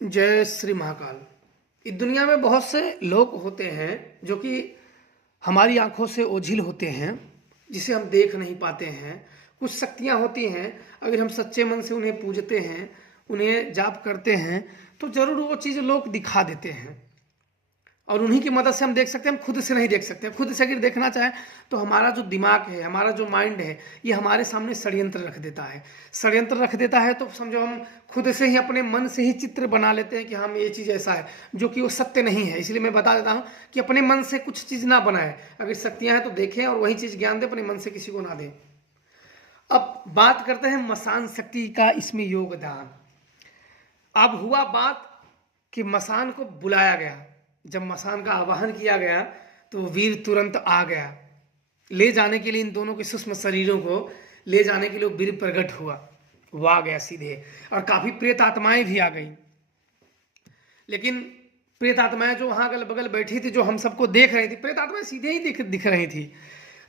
जय श्री महाकाल। इस दुनिया में बहुत से लोग होते हैं जो कि हमारी आंखों से ओझिल होते हैं, जिसे हम देख नहीं पाते हैं। कुछ शक्तियां होती हैं, अगर हम सच्चे मन से उन्हें पूजते हैं, उन्हें जाप करते हैं, तो जरूर वो चीज़ लोग दिखा देते हैं और उन्हीं की मदद से हम देख सकते हैं। हम खुद से नहीं देख सकते। खुद से अगर देखना चाहें तो हमारा जो दिमाग है, हमारा जो माइंड है, ये हमारे सामने षड्यंत्र रख देता है। षड्यंत्र रख देता है तो समझो हम खुद से ही अपने मन से ही चित्र बना लेते हैं कि हम ये चीज़ ऐसा है, जो कि वो सत्य नहीं है। इसलिए मैं बता देता हूँ कि अपने मन से कुछ चीज़ ना बनाए। अगर शक्तियाँ हैं तो देखें और वही चीज़ ज्ञान दें, अपने मन से किसी को ना दें। अब बात करते हैं मसान शक्ति का इसमें योगदान। अब हुआ बात कि मसान को बुलाया गया। जब मसान का आवाहन किया गया तो वीर तुरंत आ गया। ले जाने के लिए इन दोनों के सूक्ष्म शरीरों को ले जाने के लिए वीर प्रकट हुआ, वो आ गया सीधे। और काफी प्रेत आत्माएं भी आ गई, लेकिन प्रेत आत्माएं जो वहां अगल बगल बैठी थी, जो हम सबको देख रही थी, प्रेत आत्माएं सीधे ही दिख रही थी।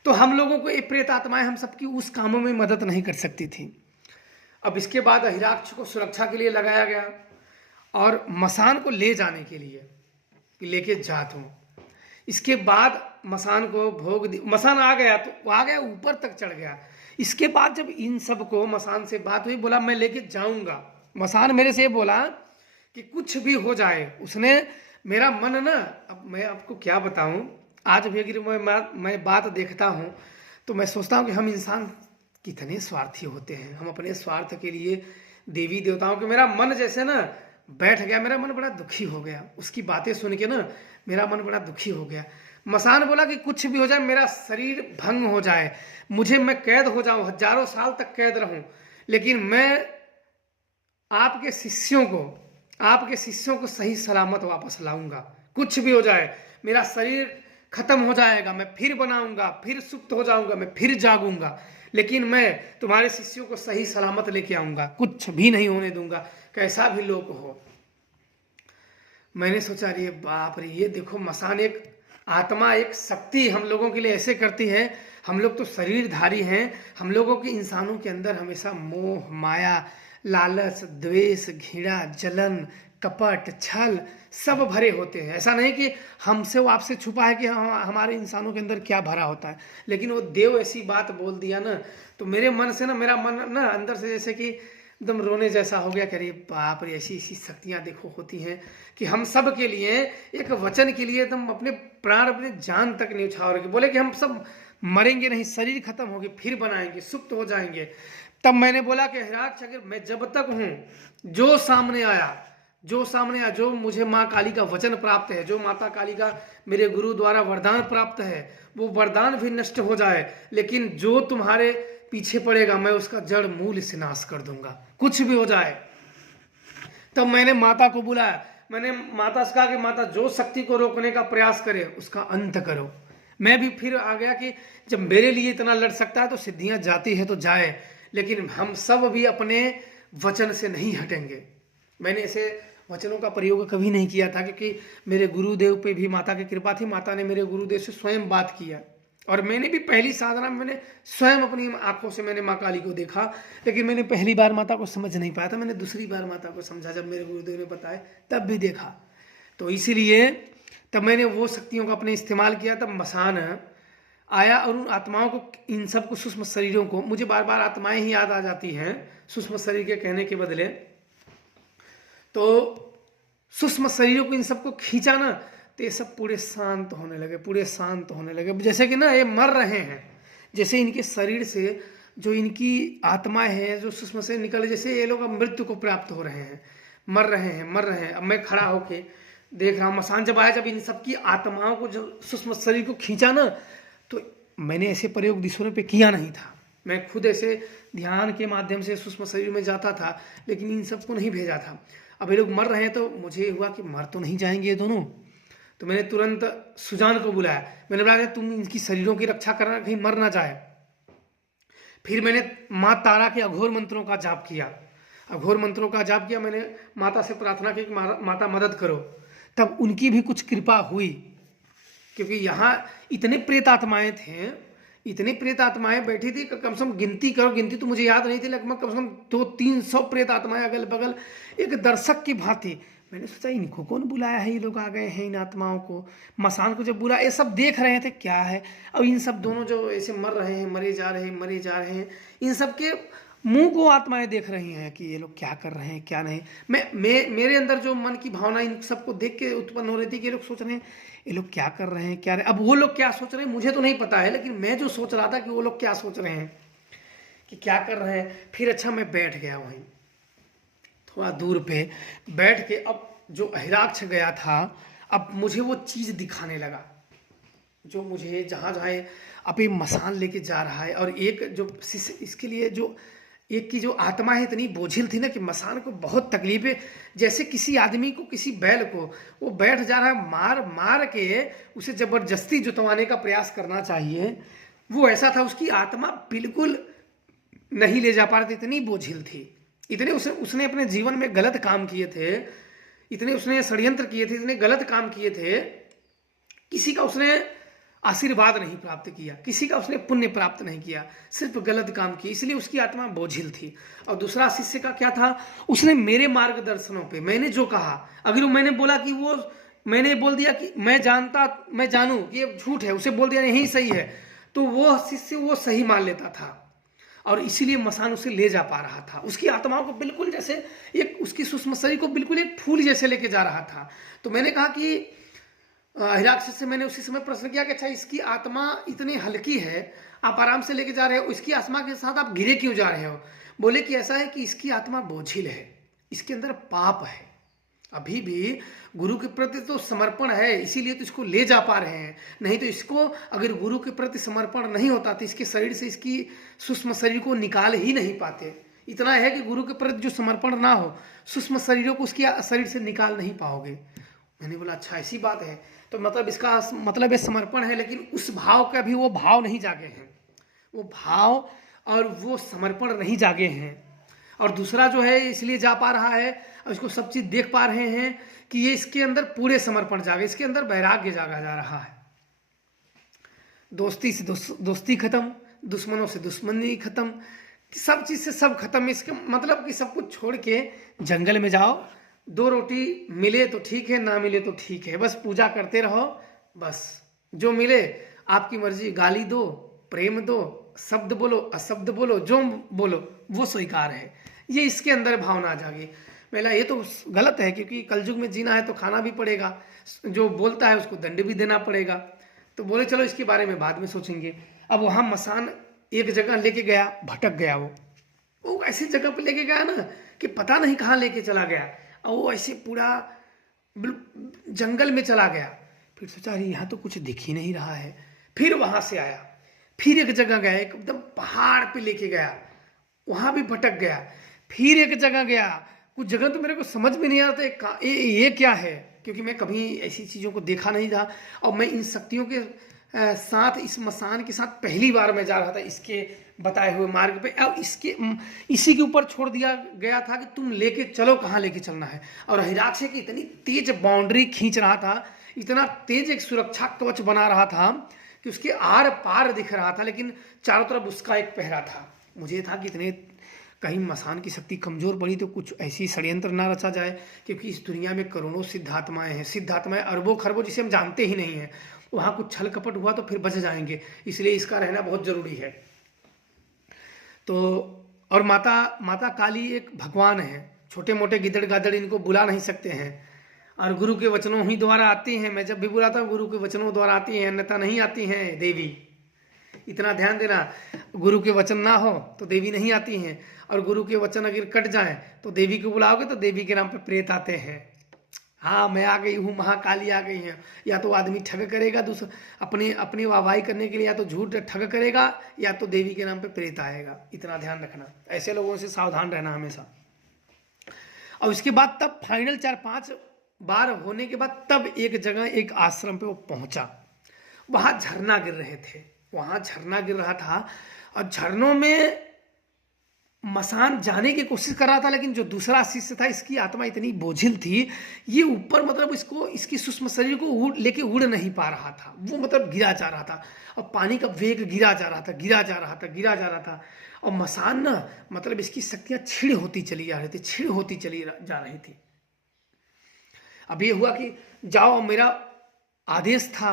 तो हम लोगों को ये प्रेत आत्माएं हम सबकी उस कामों में मदद नहीं कर सकती थी। अब इसके बाद हिराक्ष को सुरक्षा के लिए लगाया गया और मसान को ले जाने के लिए लेके जात हूँ। इसके बाद मसान को भोग मसान आ गया, तो वो आ गया, ऊपर तक चढ़ गया। इसके बाद जब इन सब को मसान से बात हुई, बोला मैं लेके जाऊंगा। मसान मेरे से बोला कि कुछ भी हो जाए, उसने मेरा मन ना, अब मैं आपको क्या बताऊं, आज भी अगर मैं बात देखता हूं तो मैं सोचता हूं कि हम इंसान कितने स्वार्थी होते हैं। हम अपने स्वार्थ के लिए देवी देवताओं के, मेरा मन जैसे ना बैठ गया, मेरा मन बड़ा दुखी हो गया। उसकी बातें सुन के ना मेरा मन बड़ा दुखी हो गया। मसान बोला कि कुछ भी हो जाए, मेरा शरीर भंग हो जाए, मैं कैद हो जाऊं, हजारों साल तक कैद रहूं, लेकिन मैं आपके शिष्यों को सही सलामत वापस लाऊंगा। कुछ भी हो जाए, मेरा शरीर खत्म हो जाएगा, मैं फिर बनाऊंगा, फिर सुप्त हो जाऊंगा, मैं फिर जागूंगा, लेकिन मैं तुम्हारे शिष्यों को सही सलामत लेके आऊंगा, कुछ भी नहीं होने दूंगा, कैसा भी लोग हो। मैंने सोचा अरे बाप रे, ये देखो मसान एक आत्मा, एक शक्ति हम लोगों के लिए ऐसे करती है। हम लोग तो शरीरधारी हैं, हम लोगों के इंसानों के अंदर हमेशा मोह माया, लालच, द्वेष, घृणा, जलन, कपट, छल सब भरे होते हैं। ऐसा नहीं कि हमसे वो आपसे छुपा है कि हमारे इंसानों के अंदर क्या भरा होता है, लेकिन वो देव ऐसी बात बोल दिया ना, तो मेरे मन से ना, मेरा मन ना अंदर से जैसे कि एकदम रोने जैसा हो गया। कह बाप रे, ऐसी ऐसी शक्तियां देखो होती हैं कि हम सब के लिए, एक वचन के लिए एकदम अपने प्राण, अपने जान तक न्यौछावर के बोले कि हम सब मरेंगे नहीं, शरीर खत्म होगी, फिर बनाएंगे, सुप्त हो जाएंगे। तब मैंने बोला कि हिराक्ष, अगर मैं जब तक हूं, जो सामने आया, जो मुझे माँ काली का वचन प्राप्त है, जो माता काली का मेरे गुरु द्वारा वरदान प्राप्त है, वो वरदान भी नष्ट हो जाए, लेकिन जो तुम्हारे पीछे पड़ेगा मैं उसका जड़ मूल से नाश कर दूंगा, कुछ भी हो जाए। तब मैंने माता को बुलाया। मैंने माता से कहा कि माता, जो शक्ति को रोकने का प्रयास करे उसका अंत करो। मैं भी फिर आ गया कि जब मेरे लिए इतना लड़ सकता है तो सिद्धियां जाती है तो जाए, लेकिन हम सब भी अपने वचन से नहीं हटेंगे। मैंने ऐसे वचनों का प्रयोग कभी नहीं किया था, क्योंकि मेरे गुरुदेव पे भी माता की कृपा थी। माता ने मेरे गुरुदेव से स्वयं बात किया, और मैंने भी पहली साधना में मैंने स्वयं अपनी आंखों से मैंने माँ काली को देखा, लेकिन मैंने पहली बार माता को समझ नहीं पाया था। मैंने दूसरी बार माता को समझा, जब मेरे गुरुदेव ने बताया तब भी देखा। तो इसीलिए तब मैंने वो शक्तियों का अपने इस्तेमाल किया। तब मसान आया और उन आत्माओं को, इन सबको, सूक्ष्म शरीरों को, मुझे बार बार आत्माएं ही याद आ जाती हैं सूक्ष्म शरीर के कहने के बदले, तो सूक्ष्म शरीरों को इन सबको खींचा ना, तो ये सब पूरे शांत होने लगे। जैसे कि ना ये मर रहे हैं, जैसे इनके शरीर से जो इनकी आत्मा है, जो सूक्ष्म से निकले, जैसे ये लोग अब मृत्यु को प्राप्त हो रहे हैं, मर रहे हैं। अब मैं खड़ा होके देख रहा हूँ। मसान जब आया, जब इन सबकी आत्माओं को, जो सूक्ष्म शरीर को खींचा ना, तो मैंने ऐसे प्रयोग दूसरों पे किया नहीं था। मैं खुद ऐसे ध्यान के माध्यम से सूक्ष्म शरीर में जाता था, लेकिन इन सबको नहीं भेजा था। अब ये लोग मर रहे हैं तो मुझे हुआ कि मर तो नहीं जाएंगे ये दोनों। तो मैंने तुरंत सुजान को बुलाया। मैंने बोला तुम इनकी शरीरों की रक्षा करना, कहीं मर ना जाए। फिर मैंने माँ तारा के अघोर मंत्रों का जाप किया। मैंने माता से प्रार्थना की कि माता मदद करो। तब उनकी भी कुछ कृपा हुई, क्योंकि यहाँ इतने प्रेत आत्माएं बैठी थी, कम से कम गिनती तो मुझे याद नहीं थी, लगभग कम से कम 200-300 प्रेत आत्माएं अगल बगल एक दर्शक की भांति मैंने सोचा इनको कौन बुलाया है, ये लोग आ गए हैं इन आत्माओं को। मसान को जब बुला, ये सब देख रहे थे क्या है। अब इन सब दोनों जो ऐसे मर रहे हैं, मरे जा रहे हैं, मरे जा रहे हैं, इन सब के मुंह को आत्माएं देख रही हैं कि ये लोग क्या कर रहे हैं क्या नहीं। मेरे अंदर जो मन की भावना इन सबको देख के उत्पन्न हो रही थी कि ये लोग सोच रहे हैं ये लोग क्या कर रहे हैं क्या रहे। अब वो लोग क्या सोच रहे हैं मुझे तो नहीं पता है, लेकिन मैं जो सोच रहा था कि वो लोग क्या सोच रहे हैं कि क्या कर रहे हैं। फिर अच्छा मैं बैठ गया वहीं थोड़ा दूर पे बैठ के। अब जो अहिराक्ष गया था, अब मुझे वो चीज़ दिखाने लगा जो मुझे जहाँ जहाँ अब ये मसान लेके जा रहा है। और एक जो इसके लिए जो एक की जो आत्मा है इतनी बोझिल थी ना कि मसान को बहुत तकलीफें, जैसे किसी आदमी को किसी बैल को वो बैठ जा रहा है, मार मार के उसे जबरदस्ती जुतवाने का प्रयास करना चाहिए, वो ऐसा था। उसकी आत्मा बिल्कुल नहीं ले जा पा रही थी, इतनी बोझिल थी। इतने उसने अपने जीवन में गलत काम किए थे, इतने उसने षड्यंत्र किए थे, इतने गलत काम किए थे। किसी का उसने आशीर्वाद नहीं प्राप्त किया, किसी का उसने पुण्य प्राप्त नहीं किया, सिर्फ गलत काम किया, इसलिए उसकी आत्मा बोझिल थी। और दूसरा शिष्य का क्या था, उसने मेरे मार्गदर्शनों पे मैंने जो कहा, अगर मैंने बोला कि वो मैंने बोल दिया कि मैं जानूं ये झूठ है, उसे बोल दिया नहीं सही है, तो वो शिष्य वो सही मान लेता था और इसीलिए मसान उसे ले जा पा रहा था। उसकी आत्माओं को बिल्कुल जैसे एक उसकी सूक्ष्म शरीर को बिल्कुल एक फूल जैसे लेके जा रहा था। तो मैंने कहा कि हिराक्ष से मैंने उसी समय प्रश्न किया कि अच्छा इसकी आत्मा इतनी हल्की है, आप आराम से लेके जा रहे हो, इसकी आत्मा के साथ आप घिरे क्यों जा रहे हो। बोले कि ऐसा है कि इसकी आत्मा बोझिल है, इसके अंदर पाप है, अभी भी गुरु के प्रति तो समर्पण है, इसीलिए तो इसको ले जा पा रहे हैं। नहीं तो इसको अगर गुरु के प्रति समर्पण नहीं होता तो इसके शरीर से इसकी सूक्ष्म शरीर को निकाल ही नहीं पाते। इतना है कि गुरु के प्रति जो समर्पण ना हो, सूक्ष्म शरीरों को उसके शरीर से निकाल नहीं पाओगे। मैंने बोला अच्छा ऐसी बात है, तो मतलब इसका मतलब ये समर्पण है, लेकिन उस भाव का भी वो भाव नहीं जागे हैं, वो भाव और वो समर्पण नहीं जागे हैं। और दूसरा जो है इसलिए जा पा रहा है और इसको सब चीज देख पा रहे हैं कि ये इसके अंदर पूरे समर्पण जागे, इसके अंदर वैराग्य जागा जा रहा है। दोस्ती से दोस्ती खत्म, दुश्मनों से दुश्मनी खत्म, सब चीज से सब खत्म। इसका मतलब कि सब कुछ छोड़ के जंगल में जाओ, 2 रोटी मिले तो ठीक है, ना मिले तो ठीक है, बस पूजा करते रहो, बस जो मिले आपकी मर्जी, गाली दो, प्रेम दो, शब्द बोलो, अशब्द बोलो, जो बोलो वो स्वीकार है। ये इसके अंदर भावना जागी। पहला ये तो गलत है, क्योंकि कलयुग में जीना है तो खाना भी पड़ेगा, जो बोलता है उसको दंड भी देना पड़ेगा। तो बोले चलो इसके बारे में बाद में सोचेंगे। अब वहाँ मसान एक जगह लेके गया, भटक गया, वो ऐसी जगह पे लेके गया ना कि पता नहीं कहाँ लेके चला गया, और वो ऐसे पूरा जंगल में चला गया। फिर सोचा अरे यहाँ तो कुछ दिख ही नहीं रहा है। फिर वहां से आया, फिर एक जगह गया, एकदम पहाड़ पे लेके गया, वहां भी भटक गया। फिर एक जगह गया, कुछ जगह तो मेरे को समझ में नहीं आ रहा था ये क्या है, क्योंकि मैं कभी ऐसी चीज़ों को देखा नहीं था। और मैं इन शक्तियों के साथ, इस मसान के साथ पहली बार मैं जा रहा था इसके बताए हुए मार्ग पे। अब इसी के ऊपर छोड़ दिया गया था कि तुम लेके चलो, कहाँ लेके चलना है। और हिराक्ष की इतनी तेज बाउंड्री खींच रहा था, इतना तेज एक सुरक्षा कवच बना रहा था कि उसके आर पार दिख रहा था, लेकिन चारों तरफ उसका एक पहरा था। मुझे था कि इतने कहीं मसान की शक्ति कमजोर पड़ी तो कुछ ऐसी षड्यंत्र ना रचा जाए, क्योंकि इस दुनिया में करोड़ों सिद्धात्माएं हैं, सिद्धात्माएं अरबों खरबों जिसे हम जानते ही नहीं हैं। वहां कुछ छल कपट हुआ तो फिर बच जाएंगे, इसलिए इसका रहना बहुत जरूरी है। तो और माता काली एक भगवान है, छोटे मोटे गिदड़ गादड़ इनको बुला नहीं सकते हैं, और गुरु के वचनों ही द्वारा आती हैं। मैं जब भी बुलाता हूँ गुरु के वचनों द्वारा आती हैं, अन्यथा नहीं आती हैं देवी। इतना ध्यान देना, गुरु के वचन ना हो तो देवी नहीं आती हैं, और गुरु के वचन अगर कट जाएं तो देवी को बुलाओगे तो देवी के नाम पे प्रेत आते हैं। हाँ मैं आ गई हूँ, महाकाली आ गई हैं। या तो आदमी ठग करेगा, दूसरा अपनी वाहवाही करने के लिए या तो झूठ ठग करेगा, या तो देवी के नाम पे प्रेत आएगा। इतना ध्यान रखना, ऐसे लोगों से सावधान रहना हमेशा। और उसके बाद तब फाइनल 4-5 बार होने के बाद तब एक जगह एक आश्रम पे वो पहुंचा। वहां झरना गिर रहे थे, वहां झरना गिर रहा था, और झरनों में मसान जाने की कोशिश कर रहा था, लेकिन जो दूसरा शिष्य था इसकी आत्मा इतनी बोझिल थी, ये ऊपर मतलब इसकी सूक्ष्म शरीर को लेके उड़ नहीं पा रहा था। वो मतलब गिरा जा रहा था, और पानी का वेग गिरा जा रहा था, गिरा जा रहा था, गिरा जा रहा था। और मसान ना मतलब इसकी शक्तियां क्षीण होती चली जा रही थी, क्षीण होती चली जा रही थी। अब ये हुआ कि जाओ, मेरा आदेश था,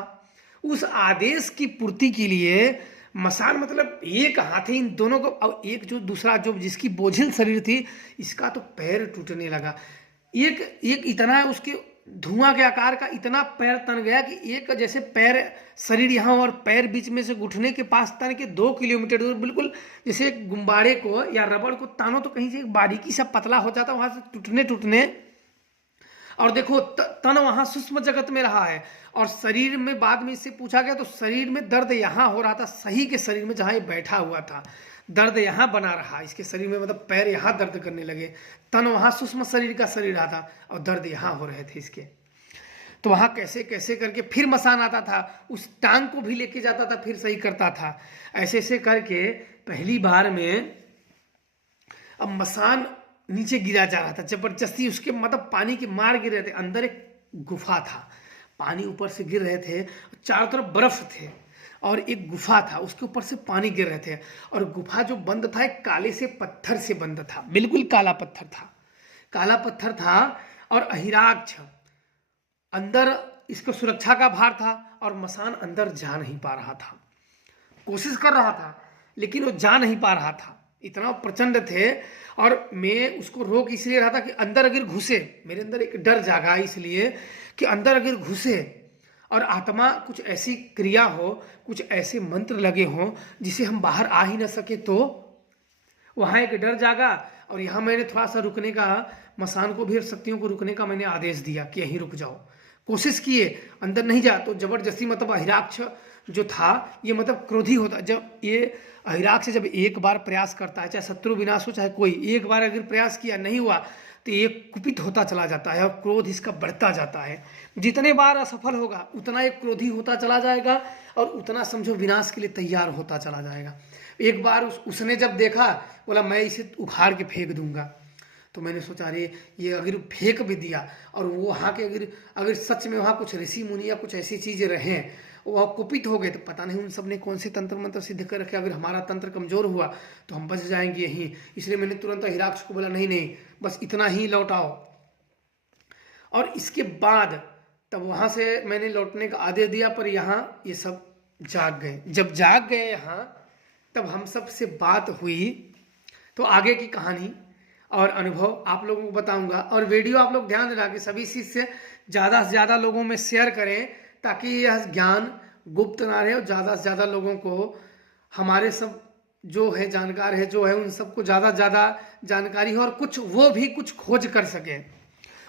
उस आदेश की पूर्ति के लिए मसान मतलब एक हाथी इन दोनों को, अब एक जो दूसरा जो जिसकी बोझिल शरीर थी, इसका तो पैर टूटने लगा। एक एक इतना उसके धुआं के आकार का इतना पैर तन गया कि एक जैसे पैर शरीर यहाँ और पैर बीच में से घुटने के पास तन के 2 किलोमीटर दूर, बिल्कुल जैसे एक गुब्बारे को या रबड़ को तानो तो कहीं से एक बारीकी सा पतला हो जाता, वहां से टूटने टूटने। और देखो तन वहां सूक्ष्म जगत में रहा है, और शरीर में बाद में इससे पूछा गया तो शरीर में दर्द यहाँ हो रहा था, सही के शरीर में जहां ये बैठा हुआ था दर्द यहाँ बना रहा इसके शरीर में, मतलब पैर यहाँ दर्द करने लगे, तन वहां सूक्ष्म शरीर का शरीर रहा था और दर्द यहाँ हो रहे थे इसके। तो वहां कैसे कैसे करके फिर मसान आता था, उस टांग को भी लेके जाता था, फिर सही करता था, ऐसे ऐसे करके पहली बार में अब मसान नीचे गिरा जा रहा था जबरदस्ती, उसके मतलब पानी के मार गिर रहे थे। अंदर एक गुफा था, पानी ऊपर से गिर रहे थे, चारों तरफ बर्फ थे और एक गुफा था, उसके ऊपर से पानी गिर रहे थे, और गुफा जो बंद था एक काले से पत्थर से बंद था, बिल्कुल काला पत्थर था, काला पत्थर था। और अहिराक्ष अंदर, इसको सुरक्षा का भार था, और मसान अंदर जा नहीं पा रहा था, कोशिश कर रहा था लेकिन वो जा नहीं पा रहा था, इतना प्रचंड थे। और मैं उसको रोक इसलिए रहा था कि अंदर अगर घुसे, मेरे अंदर एक डर जागा इसलिए कि अंदर अगर घुसे और आत्मा कुछ ऐसी क्रिया हो, कुछ ऐसे मंत्र लगे हों जिसे हम बाहर आ ही ना सके, तो वहाँ एक डर जागा। और यहाँ मैंने थोड़ा सा रुकने का, मसान को भी और शक्तियों को रुकने का मैंने आदेश दिया कि यहीं रुक जाओ। कोशिश किए, अंदर नहीं जा, तो जबरदस्ती मतलब अहिराक्ष जो था ये मतलब क्रोधी होता, जब ये अहिराक्ष जब एक बार प्रयास करता है, चाहे शत्रु विनाश हो चाहे कोई, एक बार अगर प्रयास किया नहीं हुआ तो ये कुपित होता चला जाता है और क्रोध इसका बढ़ता जाता है। जितने बार असफल होगा उतना एक क्रोधी होता चला जाएगा और उतना समझो विनाश के लिए तैयार होता चला जाएगा। एक बार उसने जब देखा, बोला मैं इसे उखाड़ के फेंक दूंगा, तो मैंने सोचा अरे ये अगर फेंक भी दिया और वो वहाँ के अगर सच में वहाँ कुछ ऋषि मुनि या कुछ ऐसी चीज़ें रहें, वह कुपित हो गए, तो पता नहीं उन सब ने कौन से तंत्र मंत्र सिद्ध कर रखे, अगर हमारा तंत्र कमजोर हुआ तो हम बच जाएंगे यहीं। इसलिए मैंने तुरंत हिराक्ष को बोला नहीं नहीं, बस इतना ही लौटाओ। और इसके बाद तब वहाँ से मैंने लौटने का आदेश दिया, पर यहाँ ये सब जाग गए। जब जाग गए यहाँ, तब हम सब से बात हुई, तो आगे की कहानी और अनुभव आप लोगों को बताऊंगा। और वीडियो आप लोग ध्यान देना कि सभी चीज़ से ज़्यादा लोगों में शेयर करें, ताकि यह ज्ञान गुप्त ना रहे और ज़्यादा से ज़्यादा लोगों को हमारे सब जो है जानकार है जो है उन सबको ज़्यादा जानकारी हो, और कुछ वो भी कुछ खोज कर सके,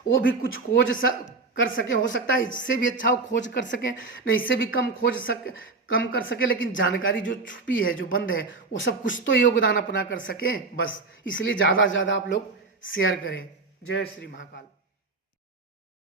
वो भी कुछ खोज कर सके। हो सकता है इससे भी अच्छा वो खोज कर सके, नहीं इससे भी कम कम कर सके, लेकिन जानकारी जो छुपी है, जो बंद है, वो सब कुछ तो योगदान अपना कर सके बस। इसलिए ज़्यादा से ज़्यादा आप लोग शेयर करें। जय श्री महाकाल।